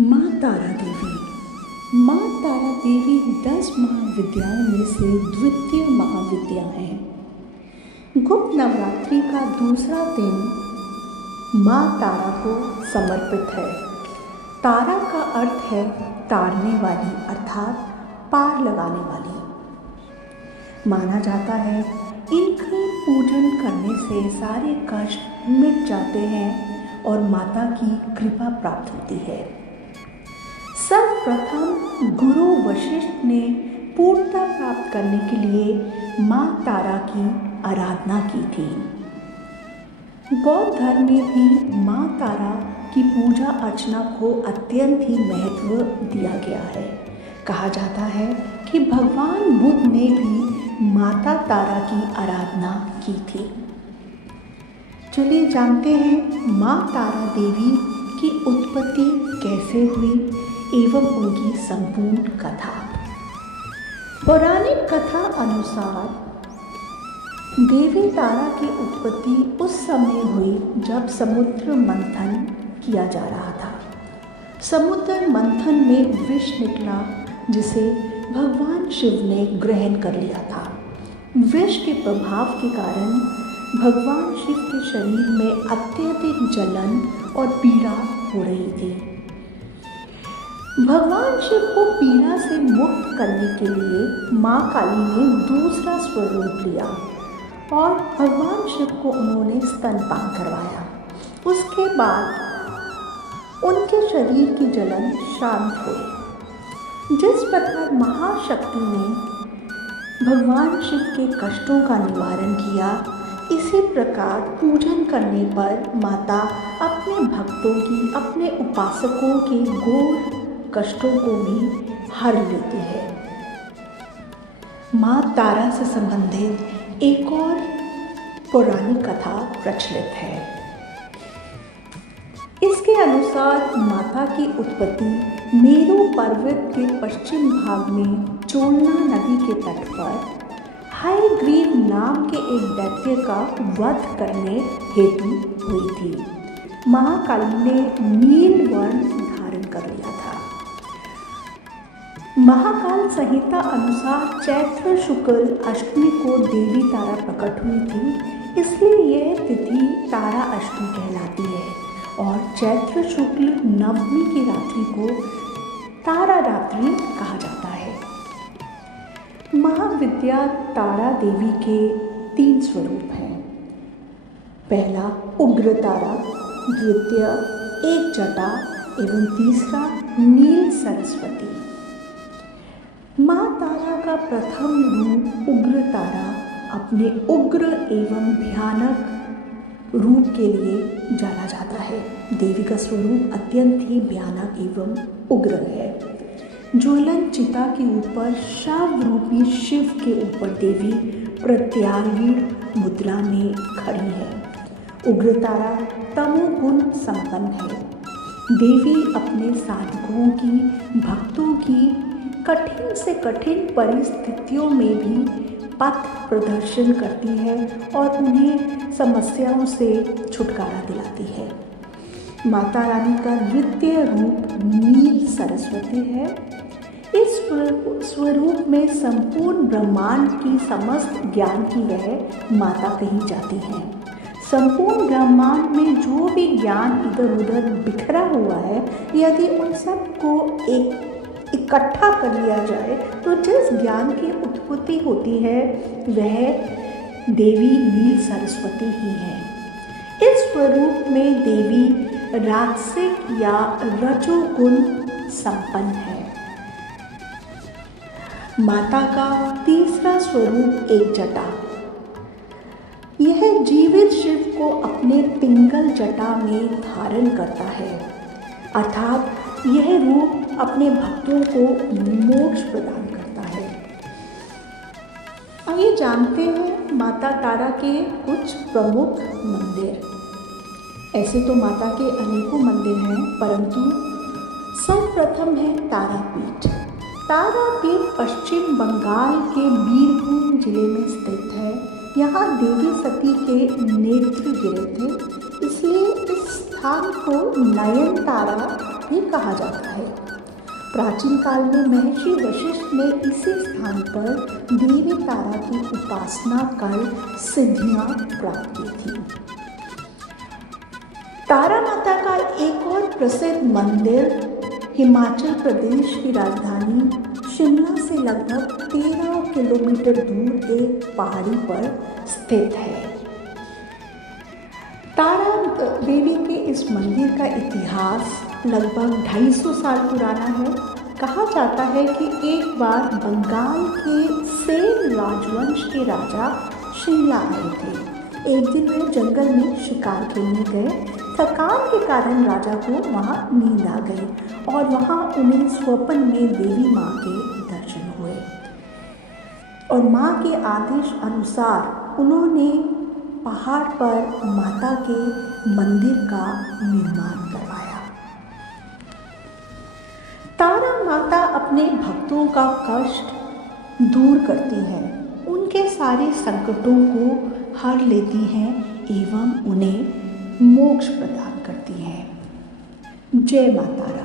माँ तारा देवी। माँ तारा देवी 10 महाविद्याओं में से द्वितीय महाविद्या है। गुप्त नवरात्रि का दूसरा दिन माँ तारा को समर्पित है। तारा का अर्थ है तारने वाली अर्थात पार लगाने वाली। माना जाता है इनके पूजन करने से सारे कष्ट मिट जाते हैं और माता की कृपा प्राप्त होती है। सर्वप्रथम गुरु वशिष्ठ ने पूर्णता प्राप्त करने के लिए माँ तारा की आराधना की थी। बौद्ध धर्म में भी माँ तारा की पूजा अर्चना को अत्यंत ही महत्व दिया गया है। कहा जाता है कि भगवान बुद्ध ने भी माता तारा की आराधना की थी। चलिए जानते हैं माँ तारा देवी की उत्पत्ति कैसे हुई एवं उनकी संपूर्ण कथा। पौराणिक कथा अनुसार देवी तारा की उत्पत्ति उस समय हुई जब समुद्र मंथन किया जा रहा था। समुद्र मंथन में विष निकला जिसे भगवान शिव ने ग्रहण कर लिया था। विष के प्रभाव के कारण भगवान शिव के शरीर में अत्यधिक जलन और पीड़ा हो रही थी। भगवान शिव को पीड़ा से मुक्त करने के लिए माँ काली ने दूसरा स्वरूप लिया और भगवान शिव को उन्होंने स्तनपान करवाया। उसके बाद उनके शरीर की जलन शांत हुई। जिस प्रकार महाशक्ति ने भगवान शिव के कष्टों का निवारण किया, इसी प्रकार पूजन करने पर माता अपने भक्तों की, अपने उपासकों के घोर कष्टों को भी हर लेती है। माँ तारा से संबंधित एक और पौराणिक कथा प्रचलित है। इसके अनुसार माता की उत्पत्ति मेरु पर्वत के पश्चिम भाग में चोलना नदी के तट पर हयग्रीव नाम के एक दैत्य का वध करने हेतु हुई थी। महाकाली ने नील वर्ण धारण कर लिया था। महाकाल संहिता अनुसार चैत्र शुक्ल अष्टमी को देवी तारा प्रकट हुई थी, इसलिए यह तिथि तारा अष्टमी कहलाती है और चैत्र शुक्ल नवमी की रात्रि को तारा रात्रि कहा जाता है। महाविद्या तारा देवी के 3 स्वरूप हैं। पहला उग्र तारा, द्वितीय एक जटा एवं तीसरा नील सरस्वती। माँ तारा का प्रथम रूप उग्र तारा अपने उग्र एवं भयानक रूप के लिए जाना जाता है। देवी का स्वरूप अत्यंत ही भयानक एवं उग्र है। ज्वलन चिता के ऊपर शव रूपी शिव के ऊपर देवी प्रत्यागीण मुद्रा में खड़ी है। उग्र तारा तमोगुण संपन्न है। देवी अपने साधकों की, भक्तों की कठिन से कठिन परिस्थितियों में भी पथ प्रदर्शन करती है और उन्हें समस्याओं से छुटकारा दिलाती है। माता रानी का द्वितीय रूप नील सरस्वती है। इस स्वरूप में संपूर्ण ब्रह्मांड की समस्त ज्ञान की वह माता कही जाती है। संपूर्ण ब्रह्मांड में जो भी ज्ञान इधर उधर बिखरा हुआ है, यदि उन सबको इकट्ठा कर लिया जाए तो जिस ज्ञान की उत्पत्ति होती है वह देवी नील सरस्वती ही है। इस स्वरूप में देवी राजसिक या रजोगुण संपन्न है। माता का तीसरा स्वरूप एक जटा। यह जीवित शिव को अपने पिंगल जटा में धारण करता है, अर्थात यह रूप अपने भक्तों को मोक्ष प्रदान करता है। आइए जानते हैं माता तारा के कुछ प्रमुख मंदिर। ऐसे तो माता के अनेकों मंदिर हैं, परंतु सर्वप्रथम है तारापीठ। तारापीठ पश्चिम बंगाल के बीरभूम जिले में स्थित है। यहाँ देवी सती के नेत्र गिरे थे, इसलिए इस स्थान को नयन तारा भी कहा जाता है। प्राचीन काल में महर्षि वशिष्ठ ने इसी स्थान पर देवी तारा की उपासना कर सिद्धियां प्राप्त की थी। तारा माता का एक और प्रसिद्ध मंदिर हिमाचल प्रदेश की राजधानी शिमला से लगभग 13 किलोमीटर दूर एक पहाड़ी पर स्थित है। तारा देवी के इस मंदिर का इतिहास लगभग 250 साल पुराना है। कहा जाता है कि एक बार बंगाल के सेन राजवंश के राजा शिमला आए थे। एक दिन वे जंगल में शिकार खेलने गए। थकान के कारण राजा को वहाँ नींद आ गई और वहाँ उन्हें स्वप्न में देवी माँ के दर्शन हुए और माँ के आदेश अनुसार उन्होंने पहाड़ पर माता के मंदिर का निर्माण करवाया। तारा माता अपने भक्तों का कष्ट दूर करती हैं, उनके सारे संकटों को हर लेती हैं एवं उन्हें मोक्ष प्रदान करती हैं। जय माता।